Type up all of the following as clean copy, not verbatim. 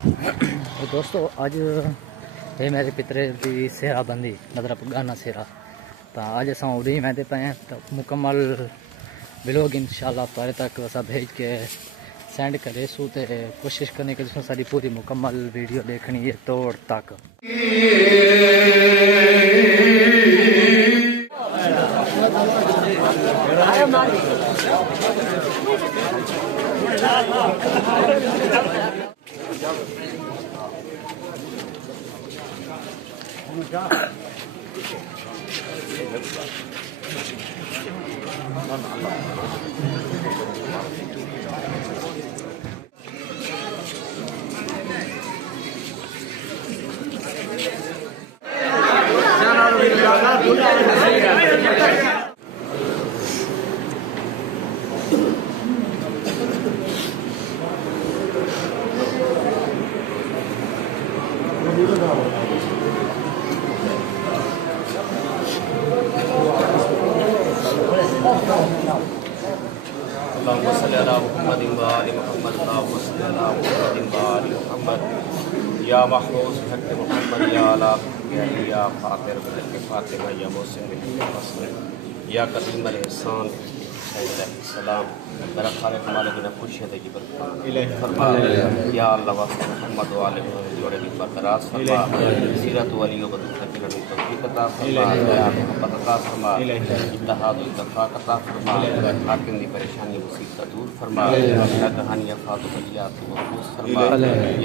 तो दोस्तों आज ये मेरे पितरे की सेरा बंदी मतलब गाना सेरा तो आज अस उड़ी मैं पे तो मुकम्मल व्लॉग इंशाल्लाह तुरे तक अस भेज के सेंड करे सू तो कोशिश करने के सारी पूरी मुकम्मल वीडियो देखनी है तोड़ तक। अल्लाहुम्मा सल्ली अला मुहम्मद व आलि मुहम्मद अल्लाहुम्मा सल्ली अला मुहम्मद व आलि मुहम्मद या महफूज हक़ मुहम्मद या अला या फातिर बिल फातिमा या मुहसिन बिल या कदीम अल ihsan सलाम मेरा खालिक मालिक ने खुशी दे की बरकत फरमा या अल्लाह व मुहम्मद व आलि मुहम्मद जोड़े की बरकरार फरमा सीरत वली व बदर की तौफीक अता फरमा या मोहब्बत अता फरमा इत्तेहाद व इत्तफाक अता फरमा हाकिम की परेशानी मुसीबत दूर फरमा या कहानी फात बलियात व महफूज फरमा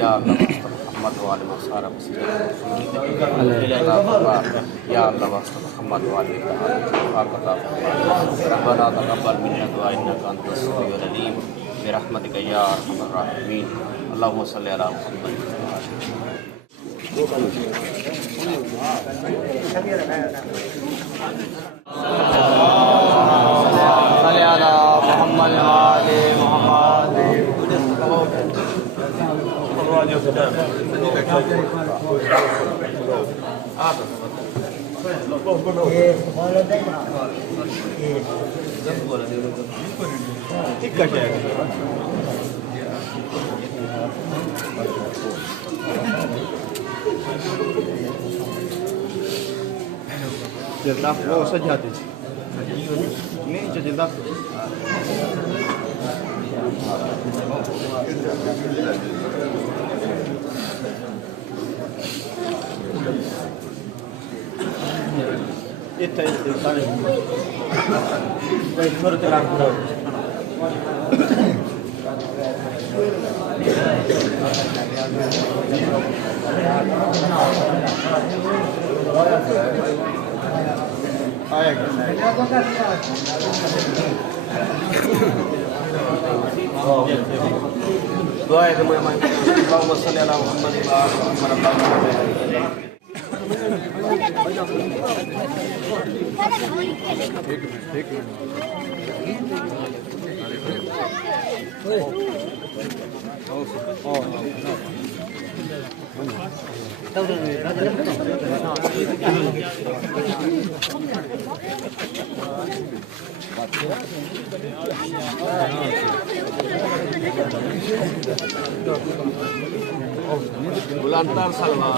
या अल्लाह मोहम्मद व आलि सारा मुसीबत अता फरमा या अल्लाह मोहम्मद व आलि इत्तेहाद अता फरमा रब्बना तक़ब्बल मिन्ना दुआ इन्नका अंतस समीउल अलीम बिरहमतिका या अरहमर राहिमीन अल्लाहुम्मा सल्ली अला Muhammad Jilaf, oh saja tu. Ini jilaf. Itu tadi. Baik, baru terang. Doa itu memang Allahumma shalli ala Muhammad wa ala Muhammad. Bulantar salma.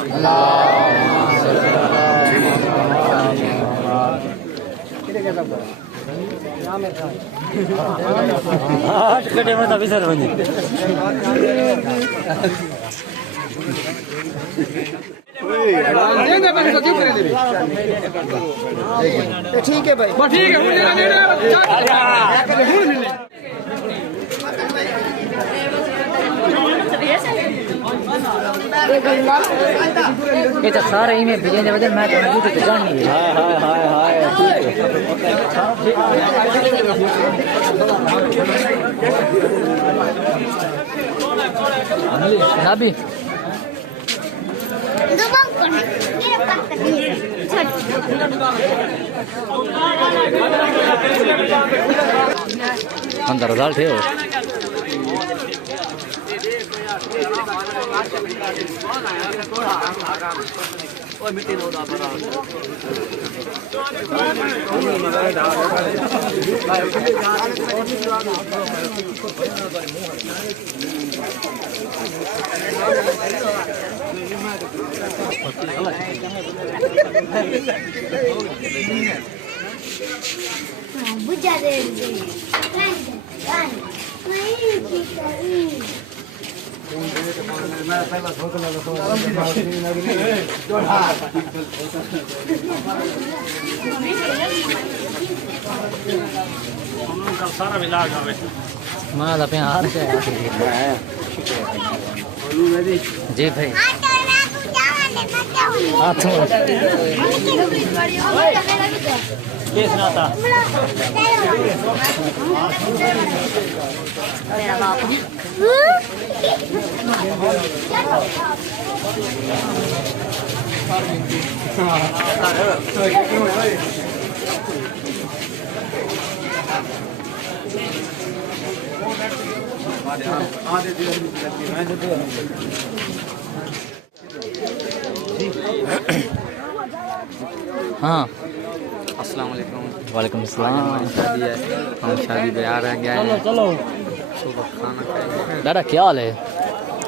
ठीक है भाई, ठीक है ये तो सारे इन्हें भेजने वजह मैं तो मुझे तो जान नहीं है। नाबी अंदर रिजल्ट है और मिट्टी लो दा बड़ा सारा मिला जावे मां पे हार के जी भाई हाँ तो केस ना था मेरा बाप हाँ अस्सलाम वालेकुम। वालेकुम अस्सलाम। शादी है, हम शादी पे आ रहे हैं। चलो सुबह खाना खाएंगे। दादा क्या हाल है?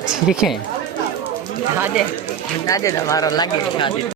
ठीक है। नादे हमारा लगे शादी